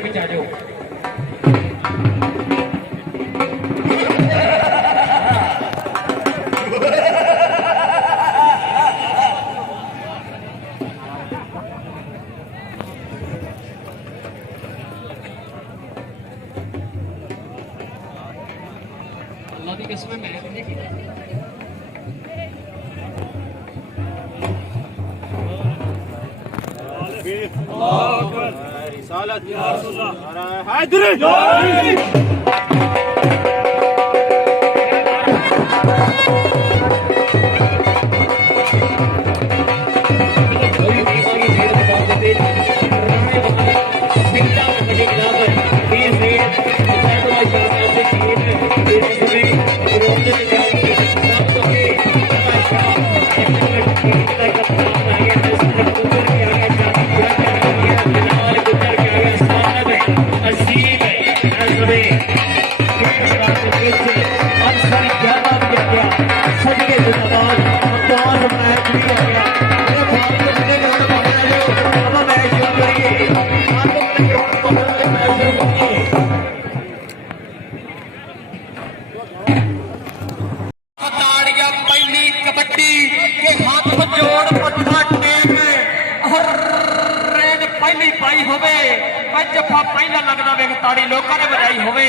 ਦੇ ਵਿੱਚ ਆ ਜਾਓ। अल्लाह की कसम मैं नहीं की रिसालत या रसूल अल्लाह हैदर जफा पहला लगता वे ताड़ी लोगों ने बजाई होवे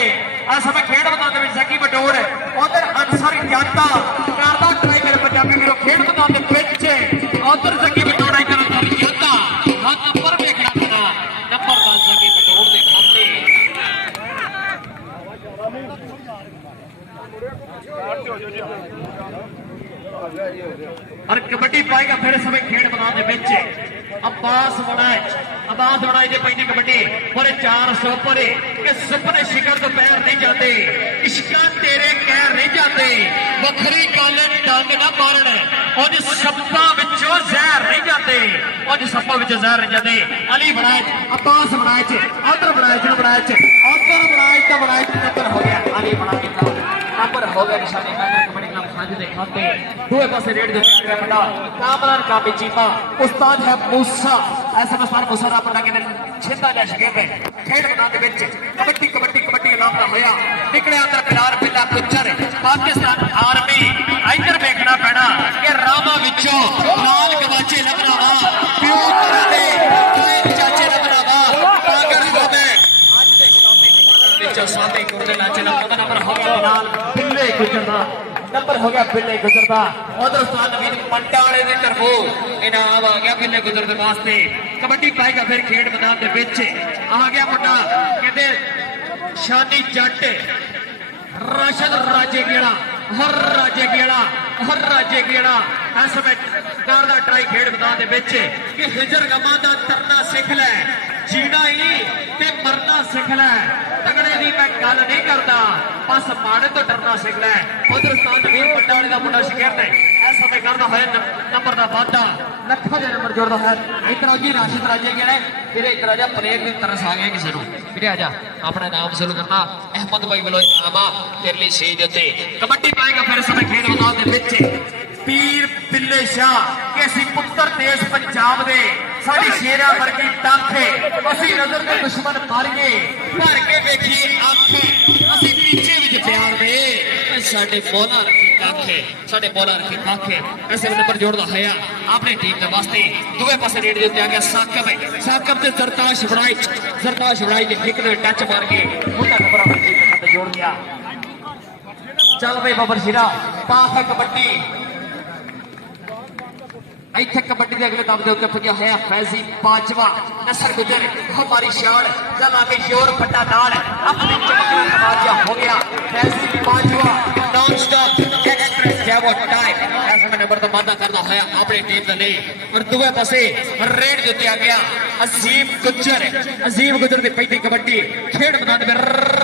इस समय खेड मैदान में सकी बटोर उधर अनसर जाता करदा ट्राई कर पंजाबी वीरों खेड मैदान के पिछे उधर सकी बटोर आई कर ताड़ी जाता हां नंबर देखना पड़ा नंबर 10 सकी बटोर दे खाते और कबड्डी पाएगा फिर समय खेड मैदान के पिछे अब्बास वड़ाई दे पैनी कबड्डी पूरे 400 परे के सुपने शिखर तो पैर नहीं जाते इश्का तेरे कहर नहीं जाते बखरी कालन डंग ना मारन और सप्पा विचों जहर नहीं जाते और सप्पा विचों जहर नहीं जाते अली बनाए अब्बास बनाए उधर बनाए तो नंबर हो गया अली बनाए नंबर हो गया निशाने कबड्डी क्लब साझे दे खाते दूसरे पासे रेड दे बड़ा कामरान का चीपा उस्ताद है मूसा ऐसा मस्तान मूसा दा बड़ा के छिंदा ले सके पे खेड मैदान दे विच कबड्डी नाम दा होया निकले अंदर बिलार बिल्ला कुचर पाकिस्तान आर्मी इधर देखना पैना कि रामा विचों लाल गवाचे लगना वा प्यो दे चाचे लगना वा कागर होवे आज दे शॉपिंग विचों साथे कोटे नाचे नंबर हो गया लाल बिल्ले गुजरदा नंबर हो गया बिल्ले गुजरदा उधर उस्ताद नवीन पंडाले दे तरफो इनाम आ गया बिल्ले गुजरदे वास्ते कबड्डी पाएगा फिर खेड मैदान दे विच आ गया मुंडा कहते शानी जट राशद राजे गेड़ा हर राजे गेड़ा इस समय करदा ट्राई खेड मैदान दे विच कि हिजर गमा दा तरना सिख लै जीना ही ते मरना सिख लै तगड़े दी मैं गल नहीं करता बस माड़े तो डरना सिख लै उधर उस्ताद वीर पंडाले दा मुंडा शिकायत है इस समय करदा होया नंबर दा वादा लखा दे नंबर जोड़दा है इधर जी राशिद राजे गेड़ा फिर इधर आजा प्लेयर दी तरस आ गया किसी नु फिर आजा अपना नाम शुरू करना अहमद भाई वालों इनाम तेरे लिए सही देते कबड्डी पाएगा फिर समय खेड मैदान दे विच पीर बिल्ले शाह के असी पुत्र देश पंजाब दे साडी शेरा वर्गी तख असी नजर के दुश्मन मारिए भर के देखिए अख असी पीछे विच प्यार दे साडे मौला रखी कख साडे मौला रखी कख ऐसे नंबर जोड़दा होया अपनी टीम दे वास्ते दूसरे पासे रेड दे उत्ते आ गया साकब ते जरताश बड़ाई के एक ने टच मार के मुंडा खबरा टीम जोड़ दिया चल भाई बबर शिरा पास है कबड्डी इथे कबड्डी के अगले दम के उत्ते पुजा है फैजी बाजवा नसर गुजर हमारी शान चल आगे शोर फटा नाल अपनी चमकना नवाजिया हो गया Faizi Bajwa non stop express जैवो टाइम ऐसे में नंबर तो मादा करदा होया अपनी टीम दे लिए और दूसरे पासे रेड दे उत्ते आ गया अजीम गुजर दी पहली कबड्डी खेड मैदान में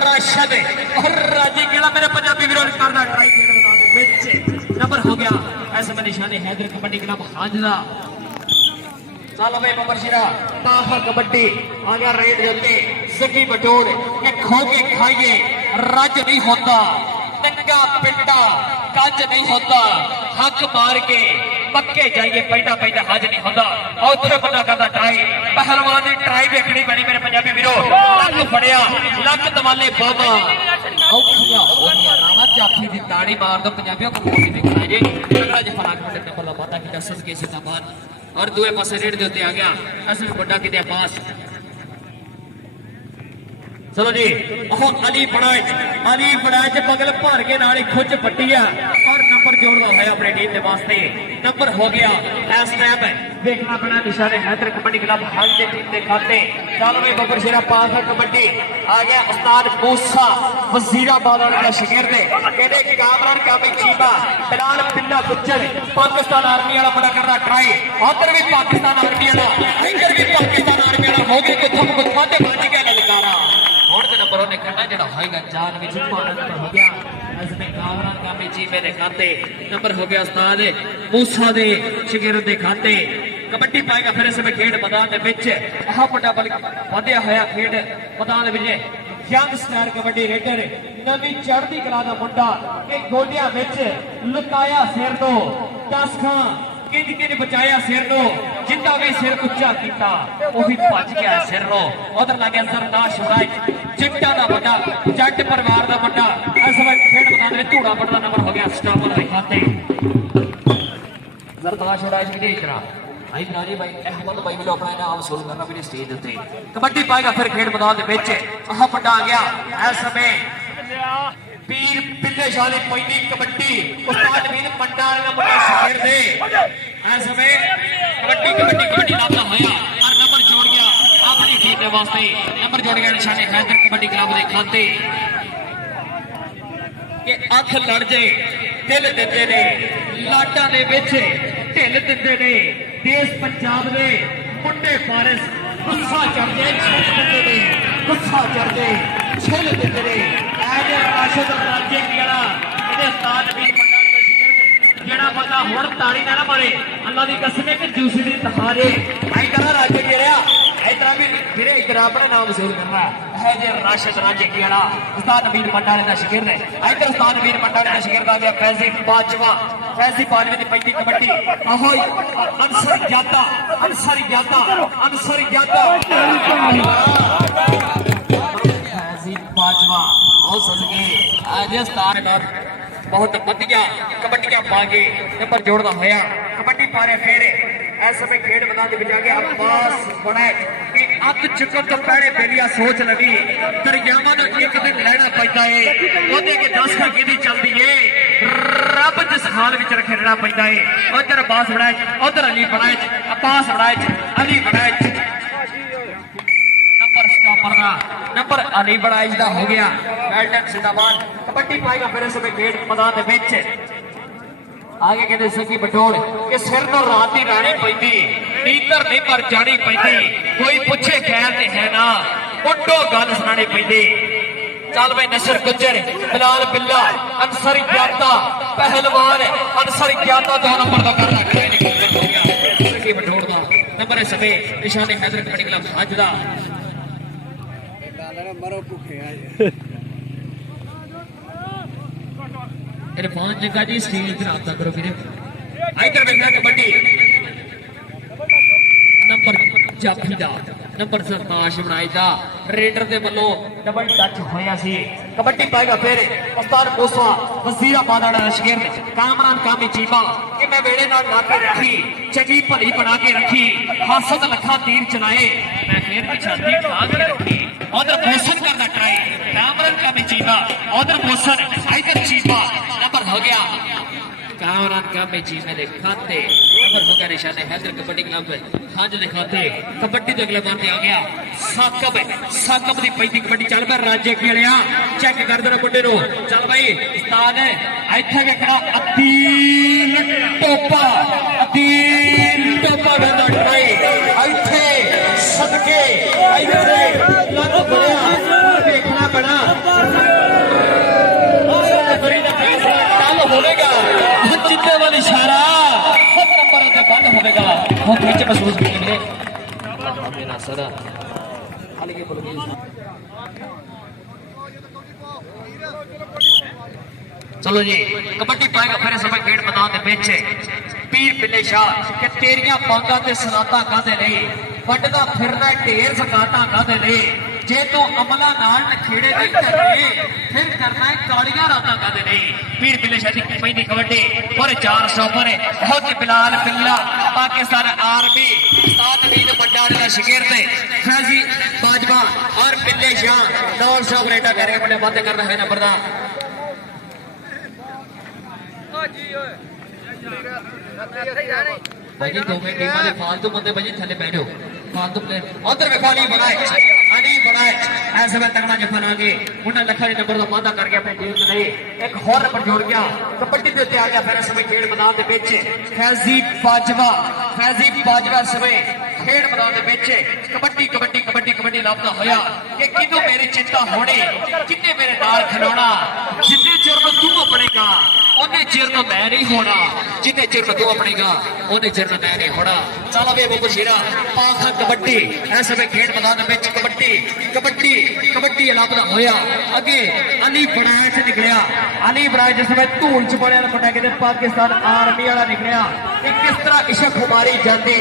राशद और राजी केला मेरे पंजाबी वीरों करदा ट्राई खेड मैदान दे विच नंबर हो गया ऐसे में निशाने हैदर कबड्डी क्लब हाजरा चल भाई बबर शिरा ताफा कबड्डी आ गया रेड जल्दी सकी बटोर के खो के खाइए रज नहीं होता नंगा पिंडा कज नहीं होता हक मार के पक्के जाइए पैदा पैदा हज नहीं होता औथे बंदा कहता ट्राई पहलवान की ट्राई देखनी पैनी मेरे पंजाबी वीरो लक फड़िया लक दवाले बाबा औखिया हो गया नामा जाफी दी ताड़ी मार दो पंजाबियों को मौके दिखाए जी तगड़ा जी फराक मंडल ने बोला माता की दस के सिताबाद और दुए पासे रेड देते आ गया असल बड़ा किते पास चलो जी अली बनाए बगल भर के नाल खुच पट्टी है और नंबर जोड़ना है अपनी टीम के वास्ते नंबर हो गया इस टाइम देखना पड़ा निशाने हैदर कबड्डी क्लब हाल के टीम के खाते चलो भाई बबर शेरा पास है कबड्डी आ गया उस्ताद मूसा वजीराबाद का शागिर्द कहते कामरान कामी चीमा बिलाल बिल्ला गुज्जर पाकिस्तान आर्मी वाला बड़ा करदा ट्राई उधर भी पाकिस्तान आर्मी वाला इधर भी पाकिस्तान आर्मी वाला हो गए कुछ कुछ बच गया ललकारा नंबर उन्हें करना जड़ा होएगा जान में छुपा नंबर हो गया इसमें कामरान कामी चीमे दे खाते नंबर हो गया उस्ताद मूसा दे शागिर्द दे खाते कबड्डी पाएगा फिर इसमें खेड मैदान दे विच आह बड़ा बल वधिया होया खेड मैदान दे विच यंग स्टार कबड्डी रेडर नवी चढ़दी कला दा मुंडा ए गोडियां विच लुकाया सिर तो 10 खां किंज किंज बचाया सिर नो जिंदा भी सिर उच्चा किया वही भज गया सिर नो उधर लगे सरदार शिवराज चिट्टा दा बड़ा जट परिवार दा बड़ा इस वक्त खेड मैदान में धूड़ा पड़ता नंबर हो गया स्टामर दे खाते सरदार शिवराज की इतना आई नारी भाई अहमद भाई मिलो अपना नाम शुरू करना भी स्टेज उत्ते कबड्डी पाएगा फिर खेड मैदान दे विच आह बड़ा आ गया इस समय पीर पिल्ले शाले पैनी कबड्डी उस्ताद वीर पंडा ने बड़ा शागिर्द दे इस समय कबड्डी कबड्डी कबड्डी लाता होया और नंबर जोड़ गया अपनी टीम के वास्ते नंबर जोड़ गया निशाने हैदर कबड्डी क्लब दे खाते कि अख लड़ जाए दिल दिंदे ने लाटा दे विच ढिल दिंदे ने देश पंजाब दे मुंडे फारिस गुस्सा चढ़ जाए छिल दिंदे ने गुस्सा चढ़ जाए छिल दिंदे ने ऐ राशिद राज्य किड़ा ਇਹਦੇ ਉਸਤਾਦ ਵੀ ਮੰਡਲ ਦੇ ਸ਼ਾਗਿਰਦ ਜਿਹੜਾ ਬੰਦਾ ਹੁਣ ਤਾੜੀ ਨਾ ਮਾਰੇ ਅੱਲਾ ਦੀ ਕਸਮ ਹੈ ਕਿ ਜੂਸੀ ਦੀ ਤਹਾਰੇ ਐ ਕਰਾ ਰਾਜੇ ਕਿੜਿਆ ਇਤਰਾ ਵੀ ਵੀਰੇ ਇਤਰਾ ਆਪਣਾ ਨਾਮ ਜ਼ਰੂਰ ਕਰਨਾ ਹੈ ਜੇ ਰਾਸ਼ਿਦ ਰਾਜੇ ਕਿੜਾ ਉਸਤਾਦ ਵੀਰ ਮੰਡਲ ਦਾ ਸ਼ਾਗਿਰਦ ਹੈ ਇਧਰ ਉਸਤਾਦ ਵੀਰ ਮੰਡਲ ਦਾ ਸ਼ਾਗਿਰਦ ਆ ਗਿਆ ਫੈਜ਼ੀ ਬਾਜਵੇ ਦੀ ਪੈਂਦੀ ਕਬੱਡੀ ਆਹੋ ਅਨਸਰ ਜਾਤਾ बाजवा हो सके आज स्टार बहुत बढ़िया कबड्डियां पा के नंबर जोड़ना होया कबड्डी पा रहे फेरे इस समय खेड मैदान में जाके अब्बास बनाए कि अत चुकन तो पहले बेलिया सोच लगी दरियावां दा एक दिन लैना पैंदा है ओदे के 10 खां किदी चलदी है रब जिस हाल विच रखना पैंदा है उधर अब्बास बनाए उधर अली बनाए अब्बास बनाए अली बनाए नंबर अली बड़ाइज का हो गया वेल्डन जिंदाबाद कबड्डी पाएगा फिर इसमें खेड मैदान के विच आगे कहते सकी बटोल कि सिर तो रात ही रहनी पैंदी नींदर नहीं पर जानी पैंदी कोई पूछे खैर ते है ना उठो गल सुनानी पैंदी चल भाई नसर गुज्जर बिलाल बिल्ला अंसर यादा पहलवान अंसर यादा 2 नंबर का कर रखा हो गया सकी बटोल का नंबर इस समय निशाने हैदर कबड्डी क्लब हज का मरो भुखे इरफान जग्गा जी स्टेज राबता करो फिर इधर देखना कबड्डी नंबर जाफी दा नंबर सरताज बनाई दा रेडर दे वल्लों डबल टच होया सी कबड्डी पाएगा फिर उस्ताद मूसा वजीराबाद दा शागिर्द कामरान कामी चीमा कि मैं वेड़े नाल ला के रखी चंगी भली बना के रखी हासद लखा तीर चलाए मैं फिर छाती खा के रखी उधर मोशन करना ट्राई कामरान कामी चीमा उधर मोशन इधर चीमा नंबर हो गया कामरान कामी चीमे दे खाते नंबर हो गया निशाने हैदर कबड्डी क्लब हज दे खाते कबड्डी तो अगले बार आ गया साकब दी पैंती कबड्डी चल पे राज्य खेलिया चेक कर देना मुंडे नो चल भाई उस्ताद इत्थे वेखना अदील टोपा वेंदा ट्राई इत्थे सदके इत्थे लग पड़िया देखना पड़ा होगा जितने वाली इशारा सब नंबर बंद होगा बहुत नीचे महसूस करेंगे मेरा सदा चलो जी कबड्डी पाएगा फिर समय खेड मैदान के बीच पीर पिले शाह कि तेरिया पांगा ते सलाता कादे नहीं वटदा फिरना ढेर सकाता कादे नहीं जे तू अमला नाल नखेड़े नहीं करने फिर करना है कालियां रातां कादे नहीं पीर पिले शाह दी पहली कबड्डी और 400 पर बहुत बिलाल बिल्ला पाकिस्तान आर्मी उस्ताद मीर बंडारे दा शागिर्द फैजी बाजवा और पिले शाह 900 कनेडा करके बड़े बातें कर रहे हैं नंबर दा भाजी दोवें टीमां दे फालतू बंदे भाजी थल्ले बैठो फालतू प्लेयर उधर वेखो अली बनाए ऐसे में तगड़ा जफन आ गए उन्हें लखा नंबर का वादा कर गया अपने टीम नहीं एक होर नंबर जोड़ गया कबड्डी के उत्ते आ गया फिर समय खेड मैदान के विच फैजी बाजवा समय खेड मैदान के विच कबड्डी कबड्डी कबड्डी कबड्डी लापता होया कि किन्नू मेरी चिंता होनी किन्ने मेरे नाल खिलौना जिन्ने चिर में तू अपनेगा उन्ने चिर में मैं नहीं होना जिन्ने चिर में तू अपनेगा उन्ने चिर में मैं नहीं होना चलो वे वो बशीरा पाखा कबड्डी ऐसे में खेड मैदान में कबड्डी कबड्डी कबड्डी लापता होया अगे अली बनाए से निकलिया अली बनाए जिस समय धूल च बड़े पटा के पाकिस्तान आर्मी वाला निकलिया कि किस तरह इशक मारी जाती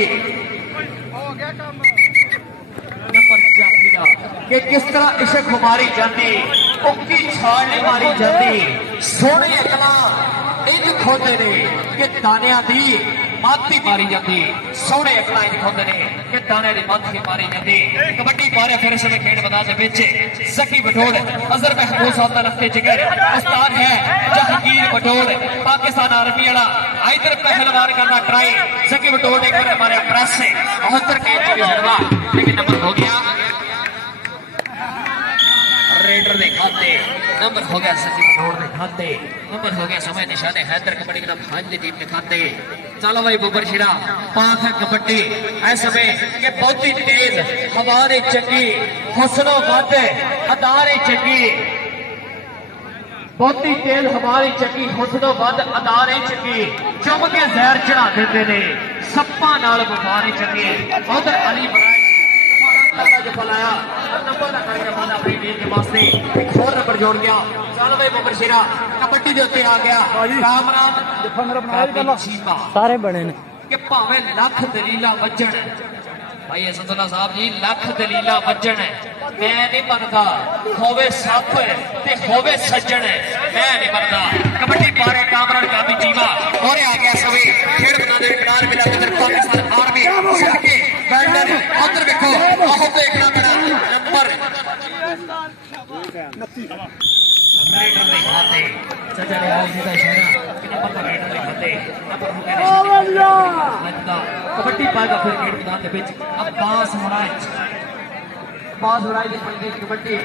कि किस तरह इशक मारी जाती उक्की छाल नहीं मारी जाती सोने अकला इंज खोदे ने कि दानिया दी माती मारी जाती सोने अकला इंज खोदे ने कि दाने दी माती मारी जाती कबड्डी मारे फिर समय खेड मैदान दे विच सकी बटोड़ अजहर महमूद साहब दा रस्ते जिगर उस्ताद है जहांगीर बटोड़ पाकिस्तान आर्मी वाला इधर पहलवान करना ट्राई सकी बटोड़ ने कर मारे प्रेस से 72 के हरवा लेकिन नंबर हो गया रेडर दे खाते नंबर हो गया सची बटोड़ दे खाते नंबर हो गया समय निशाने हैदर कबड्डी क्लब हाज दी टीम के खाते चलो भाई बुबर शिरा पाक है कबड्डी ऐसे में कि बहुत ही तेज हमारे चंगी हौसलों बाते अदारे चंगी बहुत ही तेज हमारी चंगी हौसलों बाद अदारे चंगी चुम के जहर चढ़ा देते ने सप्पा नाल बुखारे चंगी उधर अली बनाए फलाया नंबर ना करके बांधा अपनी टीम के वास्ते एक और नंबर जोड़ गया चलो भाई बुबर शिरा कबड्डी दे उत्ते आ गया कामरान सारे बड़े ने कि भावे लख दलीला वजन भाई असदुल्ला साहब जी लख दलीला वजन मैं नहीं मनता होवे सप ते होवे सज्जन मैं नहीं मनता कबड्डी पारे कामरान कामी जीवा और आ गया सवे खेड बना दे किनार मिला के पाकिस्तान आर्मी सके बैटर उधर देखो आहो देखना बड़ा नंबर रेडर दे खाते सजा रे आज का इशारा कि नंबर का रेडर दे खाते नंबर हो गया कबड्डी पाएगा फिर खेड मैदान के बीच अब्बास हुराई दी पंजी कबड्डी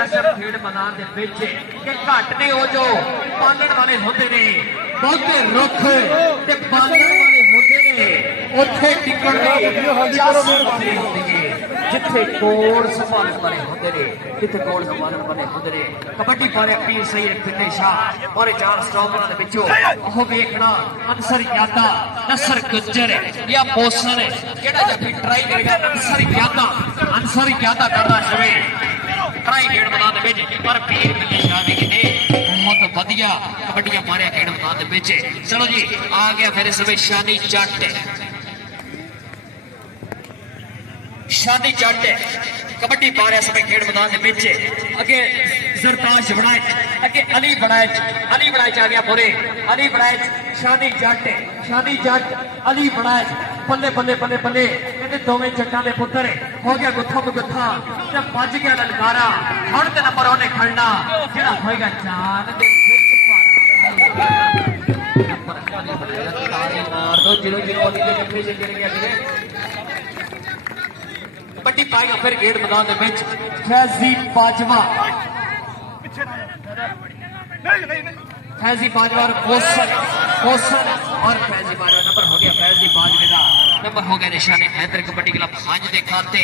ऐसे खेड मैदान के बीच कि घट ने हो जो पालण वाले होते ने बहुते रुख ते पालण वाले होते ने ਉੱਥੇ ਟਿਕਣ ਦੀ ਜਿੱਥੇ ਕੋਲ ਸੰਭਾਲਣ ਵਾਲੇ ਹੁੰਦੇ ਨੇ ਜਿੱਥੇ ਕੋਲ ਸੰਭਾਲਣ ਵਾਲੇ ਹੁੰਦੇ ਨੇ ਕਬੱਡੀ ਪਾਰੇ ਪੀਰ ਸਈਦ ਪਿੰਨੇ ਸ਼ਾਹ ਔਰ 4 ਸਟਾਪਰਾਂ ਦੇ ਵਿੱਚੋਂ ਉਹ ਵੇਖਣਾ ਅਨਸਰ ਯਾਦਾ ਨਸਰ ਗੁੱਜਰ ਜਾਂ ਮੋਸਨ ਕਿਹੜਾ ਜੱਫੀ ਟਰਾਈ ਕਰੇਗਾ ਅਨਸਰ ਯਾਦਾ ਕਰਦਾ ਸ਼ਵੇ ਟਰਾਈ ਖੇਡ ਮੈਦਾਨ ਦੇ ਵਿੱਚ ਪਰ ਪੀਰ ਪਿੰਨੇ ਸ਼ਾਹ ਨੇ ਕਿਤੇ ਬਹੁਤ ਵਧੀਆ ਕਬੱਡੀਆਂ ਮਾਰਿਆ ਖੇਡ ਮੈਦਾਨ ਦੇ ਵਿੱਚ ਚਲੋ ਜੀ ਆ ਗਿਆ ਫਿਰ ਇਸ ਵਿੱਚ शानी जट कबड्डी पा रहा समय खेड मैदान अगे जरताश बनाए अगे अली बनाए आ गया पूरे अली बनाए शानी जट अली बनाए पल्ले पल्ले पल्ले पल्ले कहते दोवें जट्टां दे पुत्र हो गया गुत्था गुत्था ते बज गया ललकारा हुण ते नंबर ओने खड़ना जेड़ा होएगा जान दे विच पारा मार दो 0-0 वाली दे जफ्फे च गिर गया जिवे कबड्डी पाएगा फिर गेट मैदान के बीच फैजी बाजवा और कोसन और फैजी बाजवा नंबर हो गया फैजी बाजवे का नंबर हो गया निशाने हैदर कबड्डी क्लब हांज दे खाते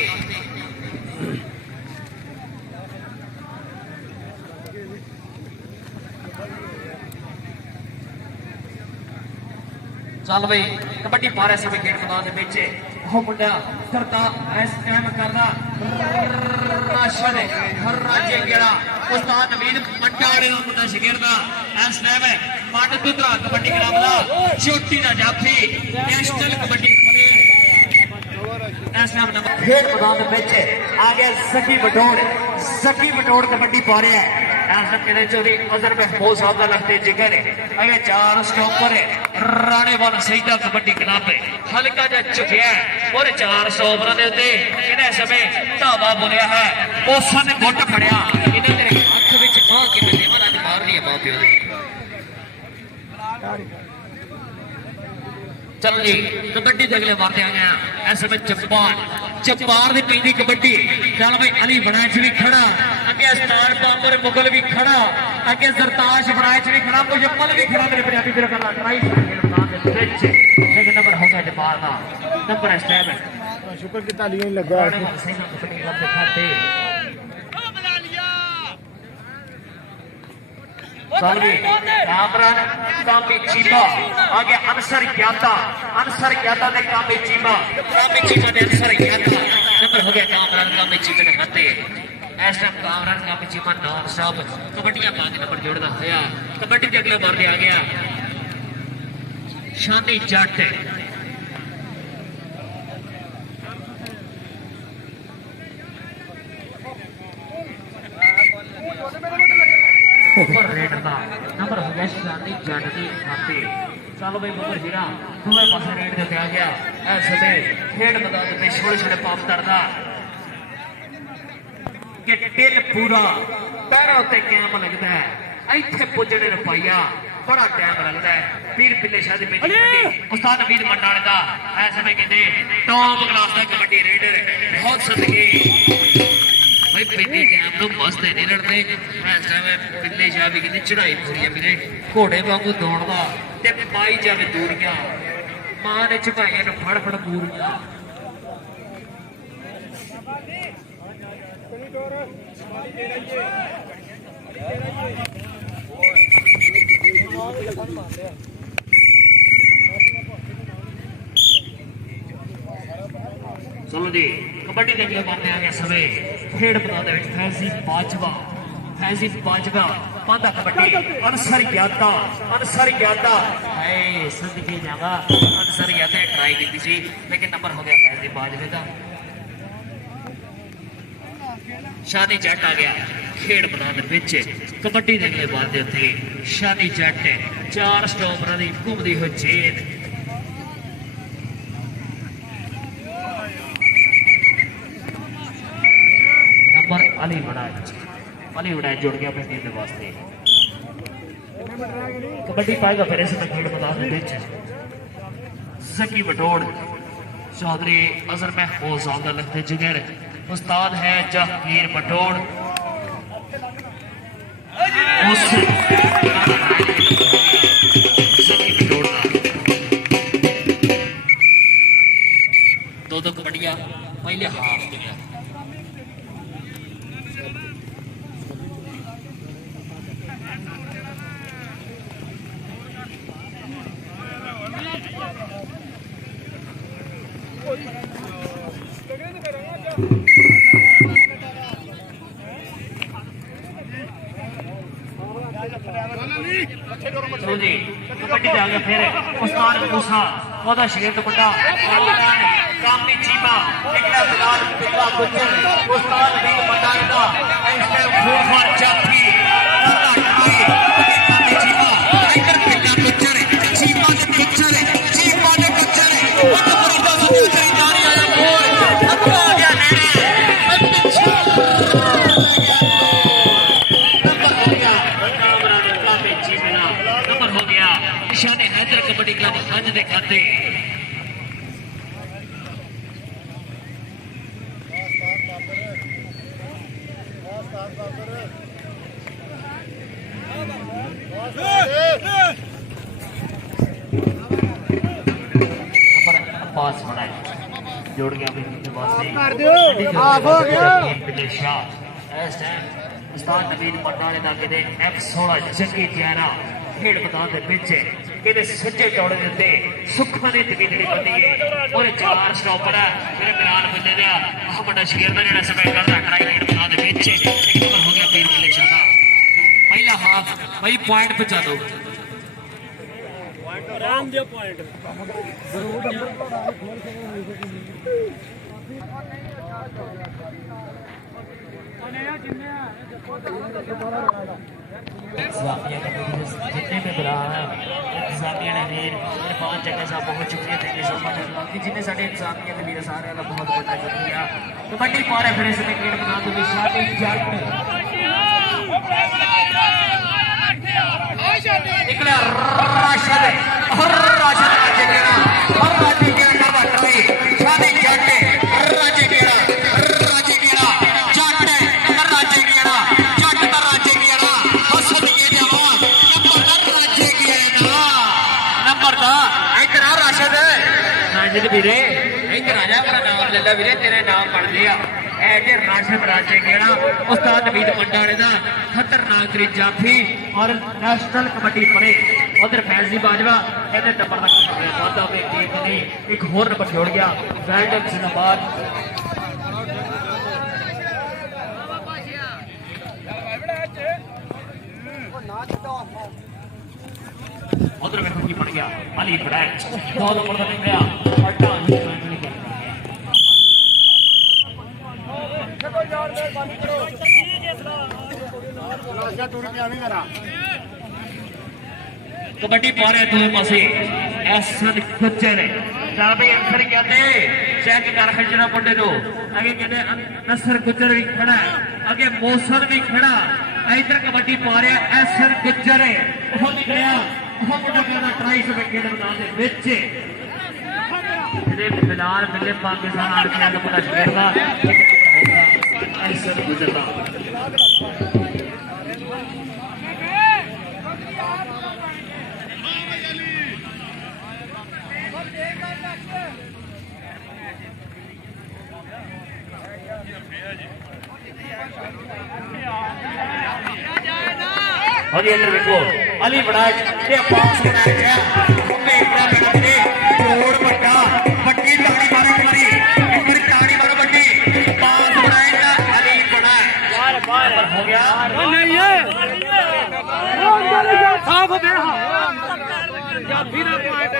चल भाई कबड्डी पा रहे समय खेड मैदान वो मुंडा करता ऐस टाइम करना राशन राजे गेड़ा उस्ताद नवीद मंडा वाले का मुंडा शगीरदा इस टाइम मंड दुधरा कबड्डी क्लब दा चोटी दा जाफी नेशनल कबड्डी इस टाइम नंबर खेल मैदान में आ गया सकी बटोड़ कबड्डी पा रहे हैं ऐसा कहने चोरी अजर महफूज साहब का लगते जिगर है अगे 4 स्टॉपर है राणे वाला सहीदा कबड्डी क्लब है हल्का जा झुकिया और 400 ओवर दे उत्ते इन्हें समय धावा बोलिया है ओसा ने गुੱਟ फड़िया इन्हें तेरे हाथ विच मां के मैं देवा राज मार लिया मां प्यो ने चलो जी कबड्डी दे अगले मारते आ गया इस समय चपार दी पैंदी कबड्डी चल भाई अली बनाए भी खड़ा अगे स्टार बाबर मुगल भी खड़ा अगे सरताज बनाए भी खड़ा मुजम्मल भी खड़ा मेरे पंजाबी मेरे का ट्राई लेकिन नंबर हो गया जपार का नंबर इस टाइम शुक्र की तालियां लगा कामरान कामी चीमा आगे अनसर यादा ने कामी चीमा ने अनसर यादा नंबर हो गया कामरान कामी चीमा ने खाते इस टाइम कामरान कामी चीमा नॉन स्टॉप कबड्डियां पा के नंबर जोड़दा होया कबड्डी के अगले बार आ गया शानी जट ऊपर रेड का नंबर हो गया शानी जट की खाते चलो भाई बबर हीरा दोवें पासे रेड दे आ गया ऐसे खेड मैदान में छोटे पाप करदा कि दिल पूरा पैरों ते कैम लगता है इत्थे पुजने रुपया बड़ा टाइम लगता है पीर पिल्ले शाह दी बेटी उस्ताद नवीद मंडाले दा ऐसे में कहते टॉप क्लास दा कबड्डी रेडर बहुत सदके भाई पिल्ले टाइम नु मस्त नहीं लड़ते ऐसे में पिल्ले शाह भी कहते चढ़ाई पूरी है मेरे घोड़े वांगू दौड़दा ते पाई जावे दूरियां मां ने झुकाइयां नु फड़ फड़ पूरियां चलो जी कबड्डी के अगले बातें आ गया सवे खेड बता दे फैजी बाजवा पांदा कबड्डी अनसर यादा है सदके जावा अनसर यादा ट्राई की थी लेकिन नंबर हो गया फैजी बाजवे का शानी जट आ गया खेड मैदान विच कबड्डी के अगले बातें उत्ते शानी जट 4 स्टॉपर की घूमती हुई चेन अली वड़ाज जुड़ गया अपनी टीम के वास्ते कबड्डी पाएगा फिर इस खेल मैदान में जकी बटोड़ चौधरी अजहर महफूज साहब का लगते जिगर उस्ताद है जहांगीर बटोड़ दो कबड्डियां पहले हाफ दिया जी कबड्डी आ गया फिर उस्ताद मूसा ओदा शरीर तो बड़ा कामी चीमा एकला बिलाल पिता गुजर उस्ताद भी बताए दा ऐसे फूफान जाफी कामी चीमा इधर पिता गुजर चीमा ने गुजर वो तो बड़ा सुंदर करी जा रही है बोल अब आ गया नेड़े निशाने हैदर कबड्डी क्लब हंज दे खाते पास बनाए जोड़ गया उस्ताद नवीद मंडाले दा कहते F16 जंगी 11 खेड मैदान दे विच ਇਹਦੇ ਸੱਜੇ ਚੌੜੇ ਦੇ ਉੱਤੇ ਸੁੱਖਾਂ ਦੀ ਤਵੀਤ ਜਿਹੜੀ ਬੰਦੀ ਹੈ ਉਹਦੇ 4 ਸਟਾਪਰ ਹੈ ਮੇਰੇ ਮਿਲਾਨ ਬੰਦੇ ਦਾ ਆਹ ਮੁੰਡਾ ਸ਼ੇਰ ਦਾ ਜਿਹੜਾ ਸਪੈਕ ਕਰਦਾ ਕੜਾਈ ਗੇਟ ਬਣਾ ਦੇ ਵਿੱਚ ਇੱਕ ਨੰਬਰ ਹੋ ਗਿਆ ਪੀਰ ਕਿਲੇ ਸ਼ਾਹ ਦਾ ਪਹਿਲਾ ਹਾਫ ਭਾਈ ਪੁਆਇੰਟ ਪਹੁੰਚਾ ਦਿਓ आराम दियो पॉइंट जितने भी बुला इंतजामिया ने वीर इरफान जगह साहब बहुत शुक्रिया थैंक यू सो मच जिन्हें साढ़े इंतजामिया के वीर सारे का बहुत बड़ा शुक्रिया कबड्डी पारे फिर इसमें गेट बना दो शादी जट निकला राशिद राजे केड़ा राजे केड़ा करवा ट्राई शादी जट राजे केड़ा जट राजे केड़ा जट का राजे केड़ा उस दिए जवान राजे केड़ा नंबर दा इधर आ राशिद वीरे इधर आ जा मेरा नाम ले ले वीरे तेरे नाम पढ़ लिया ऐसे राशिद राजे केड़ा उस्ताद नवीद मंडाले दा खतरनाक तरी जाफी और नेशनल कबड्डी पड़े उधर फैजी बाजवा कहते नंबर तक वादा में जीत नहीं एक होर नंबर छोड़ गया रैंडम जिंदाबाद उधर में की पड़ गया अली ब्रैंच बहुत नंबर तक गया पट्टा नहीं कर कबड्डी पा रहे दो पासे एहसन गुज्जर चल भाई अंसर कहते चेक कर खिचना मुंडे नो आगे कहते नसर गुज्जर भी खड़ा है आगे मौसम भी खड़ा इधर कबड्डी पा रहे एहसन गुज्जर है वो निकलिया वो मुंडा कहना ट्राई से खेल बना दे विच फिलहाल मिले पाकिस्तान आर्थिया का पूरा शेर का एहसन गुज्जर का और ये अंदर देखो अली बड़ा ये पास बनाया गया हमें इतना बड़ा दे जोड़ बट्टा बट्टी ताड़ी मारो तुम्हारी एक बार ताड़ी मारो बट्टी पास बनाएगा अली बड़ा बार हो गया नहीं है साफ हो गया या फिर पॉइंट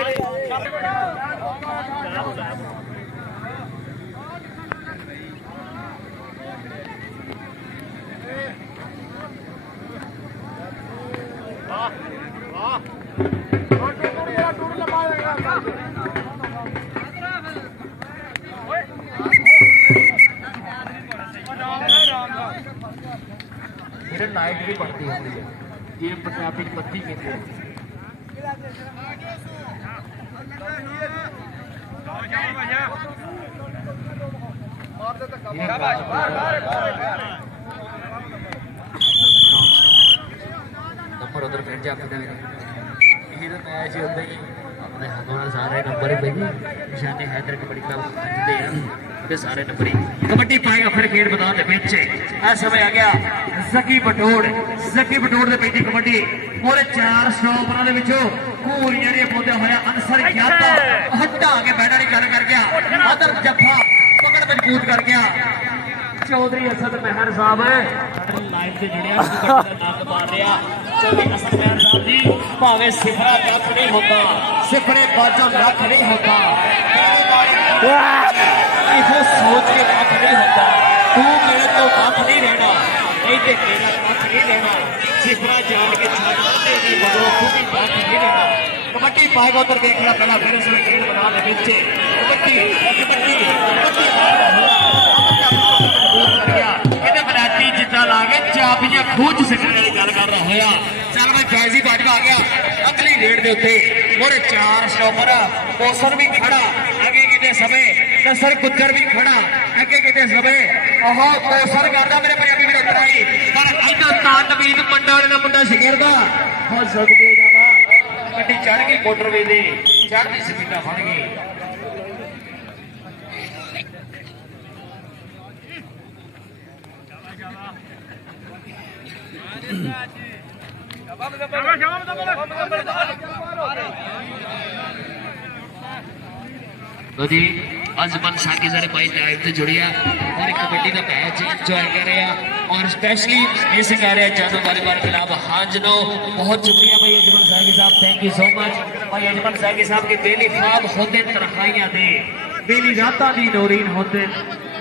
मेरे लाइट भी बढ़ती होती है ये ट्रैफिक बत्ती कहते हैं नंबर उधर बैठ जा अपने ये तो मैच होता ही अपने हाथों सारे नंबर ही भाई निशाने हैदर कबड्डी क्लब खरीदते हैं सारे नंबर कबड्डी पाएगा फिर खेल मैदान के बीच समय आ गया जकी बटोड़ दे पैंती कबड्डी पूरे 4 स्टॉपरां दे विचों घूरियां ने पोंदे होया अंसर ख्याता हटा के बैठा नहीं कर गया अदर जफा पकड़ मजबूत कर गया चौधरी असद मेहर साहब लाइव से जुड़िया नाम मार रहा चौधरी असद मेहर साहब जी भावे सिफरा कख नहीं होता सिफरे बाजों लख नहीं होता इसे सोच के कख नहीं होता तू मेरे तो कख नहीं रहना नहीं तो मेरा कख नहीं रहना सिफरा जान के छाड़ा तेरी मगरों तू भी कख नहीं रहना कबड्डी पाएगा उधर देखना पहला फिर उसमें खेल बना दे बच्चे कबड्डी जितना ला के चाबियां खूज सकने वाली गल कर रहा होया चल भाई फैजी बाजवा आ गया अगली रेड के उत्ते मोरे 4 स्टॉपर मौसम भी खड़ा आगे किते समय नसर गुज्जर भी खड़ा आगे किते समय ओह मौसम करदा मेरे पंजाबी वीर ट्राई पर इधर तान नवीद मंडाले दा मुंडा शिकरदा हो सदके जावा गड्डी चढ़ गई मोटरवे दे चढ़दी स्पीडां फड़ गई जवाब तो जी अजमल साकी सारे भाई लाइव से जुड़े और कबड्डी का मैच इंजॉय कर रहे हैं और स्पेशली इस कह रहे हैं जानो वाले बार खिलाफ हाँ जनो बहुत शुक्रिया भाई अजमल साकी साहब, थैंक यू सो मच भाई अजमल साकी साहब के बेली ख्वाब होते तनखाइयां दे, बेली राता दी नौरीन होते,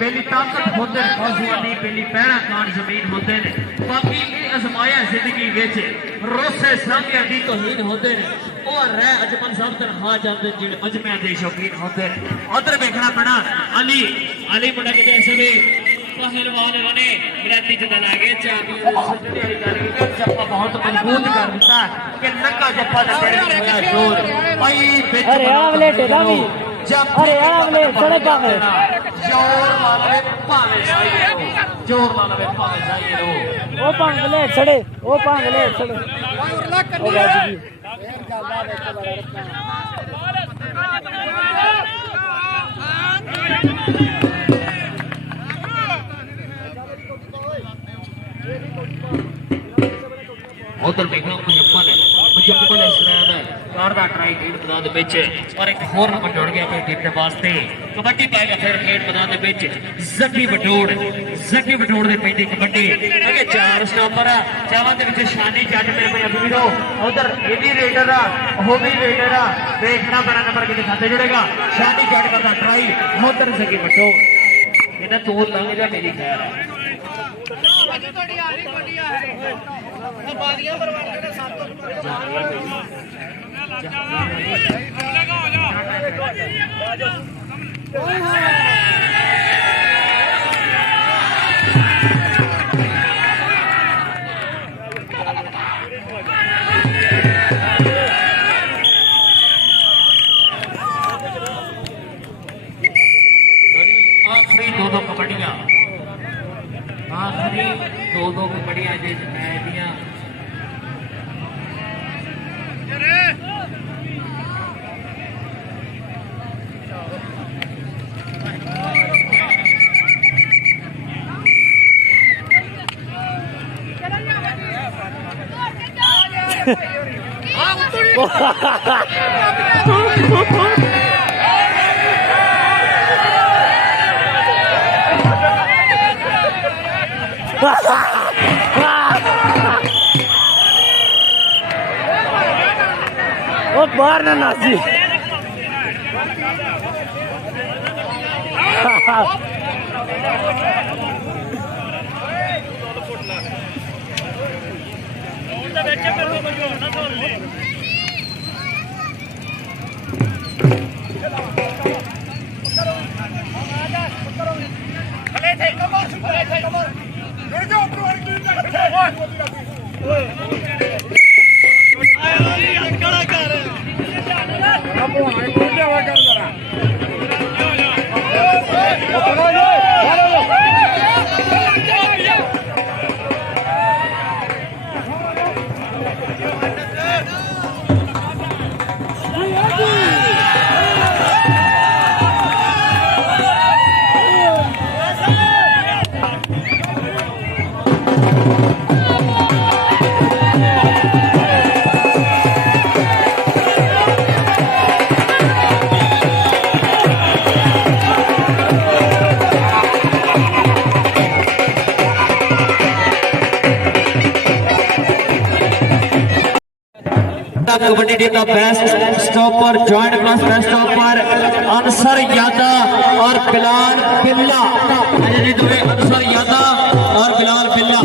बेली ताकत होते फौजियां दी, बेली पैरा कान जमीन होते ने, बाकी अजमाया जिंदगी विच रोसे सांगिया दी तौहीन होते ने और रह अजमल साहब तनखा जाते जिहड़े अजमिया दे शौकीन होते ने। उधर देखना पड़ा अली अली मुंडा के सभी पहलवान बने विराती जता लागे चाबी सजने वाली गल जप्पा बहुत मजबूत कर दिता कि लंगा जप्पा दा होया जोर भाई बिच अरे वाले टेला भी अरे वाले चढ़े पावे जोर मालवे पावे साई जोर मालवे पावे साई रो ओ पांगले छड़े ओ पांगले छड़े ओ बाजी उधर देखना मुजफ्फर इस्लाम कार दा ट्राई खेड मैदान दे विच और एक होर नंबर जुड़ गया अपनी टीम दे वास्ते कबड्डी पाएगा फिर खेड मैदान दे विच जकी बटोड़ दे पैंदी कबड्डी अगे चार स्टॉपर है चावां दे विच शानी जट मेरे भाई अभी वीरो उधर ये भी रेडर आ वो भी रेडर आ देखना बड़ा नंबर के खाते जुड़ेगा शानी जट करता ट्राई उधर जकी बटोड़ इन्हें तोड़ लंघ जा मेरी खैर है आखिरी दो कबड्डियां आखिरी दो कबड्डियां जिस मैच दियां ओ बाहर ना नासी कबड्डी टीम का best stopper joint class best stopper Ansar यादा और बिलाल बिल्ला अंसर यादा और बिलाल बिल्ला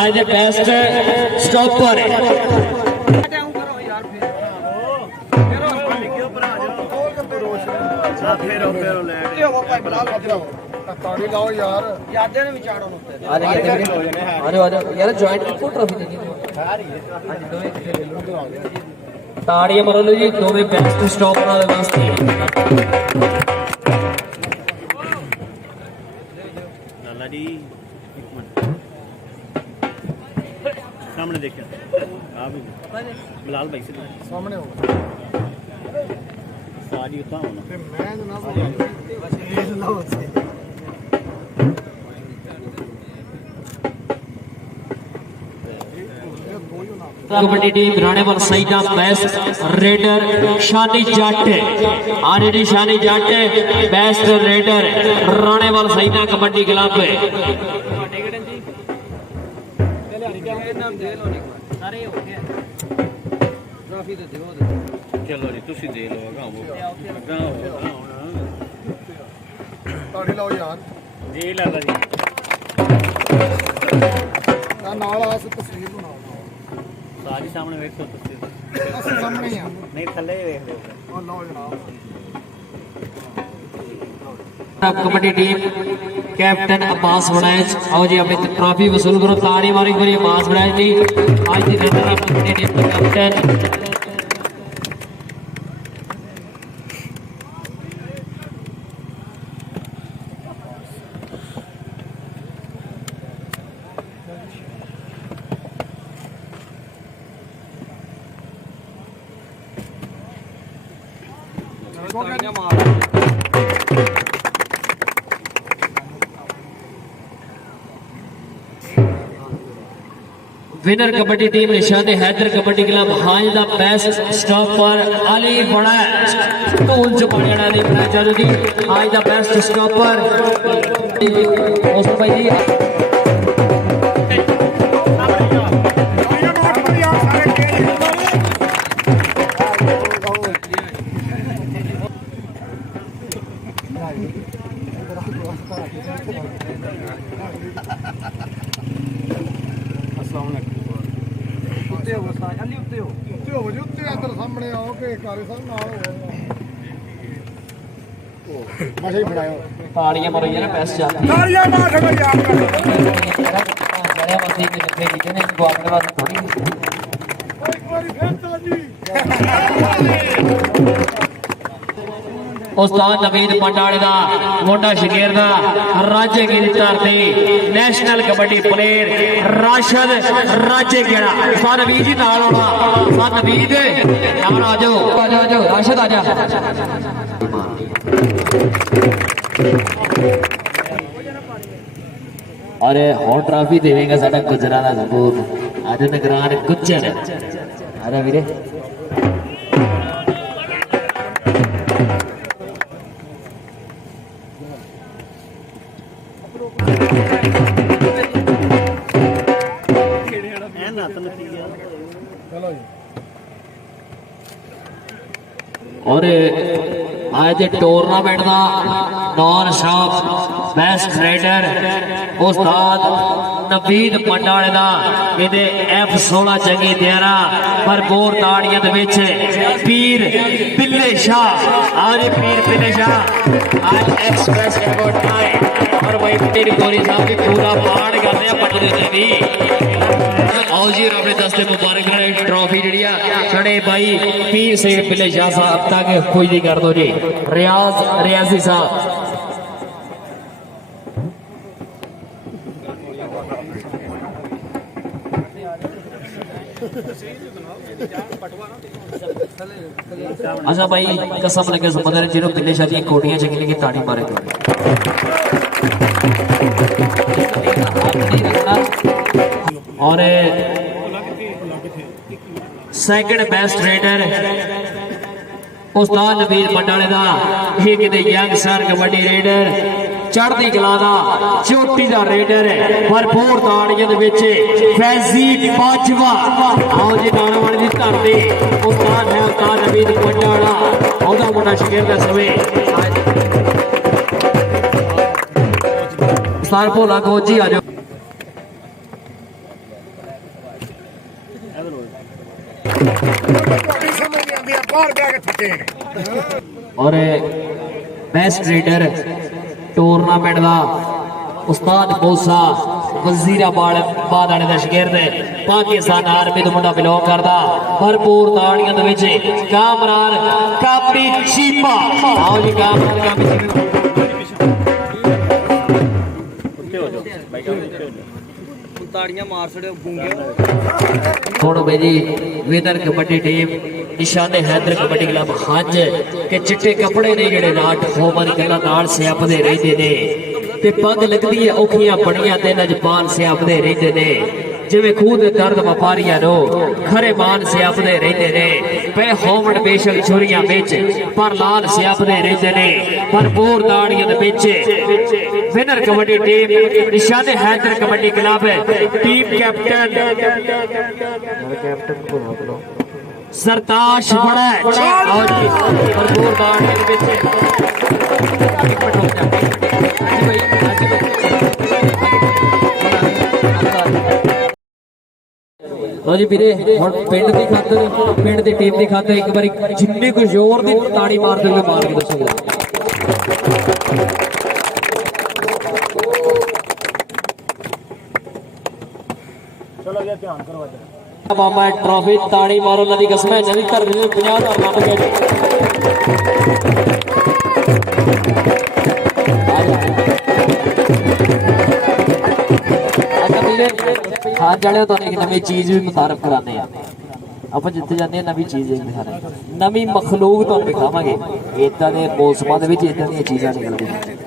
आज बेस्ट स्टॉपर ताड़ी लाओ यार यादे ने विचार अरे यार जॉइंट को ट्रॉफी देगी ताड़ियां मारो लो जी दोवें बेस्ट स्टॉपर दे वास्ते लाला जी एक मिनट सामने देखिए आप बिलाल भाई से सामने हो साड़ी उतना होना ਤੇ ਮੈਂ ਜਨਾਬ ਇਹ ਲਾਓ ਸੇ kabaddi team Ranewal Saida best raider Shani Jatt RD Shani Jatt best raider Ranewal Saida kabaddi club चलो जी तुसी दे लो अगां ਤਾੜੀ ਲਾਓ ਯਾਰ जी लाला जी ਆ ਨਾਲ ਆਸ ਤਸਵੀਰ ਬਣਾਓ सारी सामने देखो तुसी ਅਸੀਂ ਸਾਹਮਣੇ ਹੀ ਆ नहीं थल्ले देख लो ਉਹ ਲਓ ਜਨਾਬ कबड्डी टीम कैप्टन अब्बास वड़ैच आओ जी अपनी ट्रॉफी वसूल करो ताड़ी मारी करिए अब्बास वड़ैच जी आज की रनर अप कबड्डी टीम के कैप्टन विनर कबड्डी टीम निशान हैदर कबड्डी क्लब हाज दा बेस्ट स्टॉपर अली बड़ा ढोल चपाने वाली चालू जी हाज दा बेस्ट स्टॉपर उस भाई जी ਉੱਤੇ ਹੋ ਸਾਜ ਅੰਨੀ ਉੱਤੇ ਹੋ ਵਜੂ ਉੱਤੇ ਅੰਦਰ ਸਾਹਮਣੇ ਆਓ ਕਿ ਕਾਰੇ ਸਾਹਿਬ ਨਾਲ ਹੋ ਮਸ਼ੇ ਫੜਾਓ ताड़ियां मारो यार बेस्ट जाती ਤਾੜੀਆਂ ਮਾਰ ਕੇ ਯਾਦ ਕਰ जरा मसी के निकले नीचे ने को अपने पास थोड़ी ਇੱਕ ਵਾਰੀ ਫੇਰ ਤਾਂ ਜੀ उस्ताद नवीद पंडाले दा मोटा शकीर दा राज्य की धरती नेशनल कबड्डी प्लेयर राशद राज्य केड़ा उस्ताद नवीद जी नाल होना उस्ताद नवीद नाल आ जाओ राशद आ जा अरे हॉट ट्रॉफी देवेगा साडा गुजराला सबूत आज निगरान गुज्जर अरे वीरे ਚਲੋ ਜੀ और आज टूर्नामेंट का नॉन स्टॉप बेस्ट रेडर उस्ताद नवीद पंडाले का ये F16 चंगी त्यारा भरपूर ताड़ियां दे विच पीर पिल्ले शाह आज पीर पिल्ले शाह आज एक्सप्रेस एयरपोर्ट आए और भाई तेरी गोरी साहब की पूरा पाड़ करते हैं पटने दी आओ जी अपने दस्ते मुबारक ट्रॉफी जी साढ़े भाई पीर से पिल्ले शाह साहब तक कोई नहीं कर दो जी रियाजी साहब अच्छा भाई कसम लगे समझ जिन्होंने पिल्ले शाह दी कोटियां चंगी लगी ताड़ी मारे और सेकंड बेस्ट रेडर उस्ताद नवीद पंडाले दा ये किते यंग सर कबड्डी रेडर चढ़ती कला दा चोटी दा रेडर भरपूर ताड़ियां दे विच फैजी बाजवा आओ जी नारावाली दी धरती उस्ताद है उस्ताद नवीद पंडाला ओदा मुंडा शकीर दा सवे उस्ताद भोला गोजी आ जाओ ਸਮਝ ਨਹੀਂ ਆਉਂਦੀ ਬਾਹਰ ਬੈ ਕੇ ਥੱਕੇ और बेस्ट रेडर टूर्नामेंट का उस्ताद मूसा वजीराबाद वाले का शगिर्द पाकिस्तान आर्मी तो मुंडा बिलोंग करता भरपूर ताड़ियां दे विच कामरान कापी चीपा आओ जी कामरान कापी ताड़ियां मार छड़े गूंगे थोड़ो भाई जी विनर कबड्डी टीम निशाने हैदर कबड्डी क्लब हज के चिट्टे कपड़े ने जेडे नाट होमन गल्लां नाल सियापदे रहिंदे ने ते पग लगदी है औखियां बणियां ते नजपान सियापदे रहिंदे ने ਜਿਵੇਂ ਖੂਹ ਦੇ ਦਰਦ ਵਪਾਰੀਆਂ ਨੂੰ ਖਰੇ ਮਾਨ ਸਿਆਪਦੇ ਰਹਿੰਦੇ ਨੇ ਪਏ ਹੋਵਣ ਬੇਸ਼ੱਕ ਛੁਰੀਆਂ ਵਿੱਚ ਪਰ ਲਾਲ ਸਿਆਪਦੇ ਰਹਿੰਦੇ ਨੇ ਭਰਪੂਰ ਦਾੜੀਆਂ ਦੇ ਵਿੱਚ winner kabaddi team Nishane Haidar kabaddi club team captain Sartaj ਬੜਾ ਆਓ ਜੀ ਭਰਪੂਰ ਦਾੜੀਆਂ ਦੇ ਵਿੱਚ ਲੋ ਜੀ ਵੀਰੇ ਹੁਣ ਪਿੰਡ ਦੀ ਖਾਤਰ ਪਿੰਡ ਦੀ ਟੀਮ ਦੀ ਖਾਤਰ ਇੱਕ ਵਾਰੀ ਜਿੰਨੀ ਕੁ ਜ਼ੋਰ ਦੀ ਤਾੜੀ ਮਾਰਦੇ ਹੋਏ ਮਾਰ ਕੇ ਦੱਸੋ चलो ये ध्यान करो आज ਮਾਮਾ ਟਰਾਫੀ ਤਾੜੀ ਮਾਰੋ ਉਹਨਾਂ ਦੀ ਕਸਮ ਹੈ ਨਵੀਂ ਧਰਤੀ ਨੂੰ 50,000 ਲੱਭ ਗਏ ਹਾਂ ਜੜਿਓ ਤੁਹਾਨੂੰ ਇੱਕ ਨਵੀਂ ਚੀਜ਼ ਵੀ ਮੁਤਾਰਫ ਕਰਾਉਂਦੇ ਆ ਆਪਾਂ ਜਿੱਥੇ ਜਾਂਦੇ ਆ ਨਵੀਂ ਚੀਜ਼ ਇੱਕ ਦਿਖਾਣੇ ਨਵੀਂ ਮਖਲੂਕ ਤੁਹਾਨੂੰ ਦਿਖਾਵਾਂਗੇ ਇਦਾਂ ਦੇ ਮੌਸਮਾਂ ਦੇ ਵਿੱਚ ਇਦਾਂ ਦੀਆਂ ਚੀਜ਼ਾਂ ਨਿਕਲਦੀਆਂ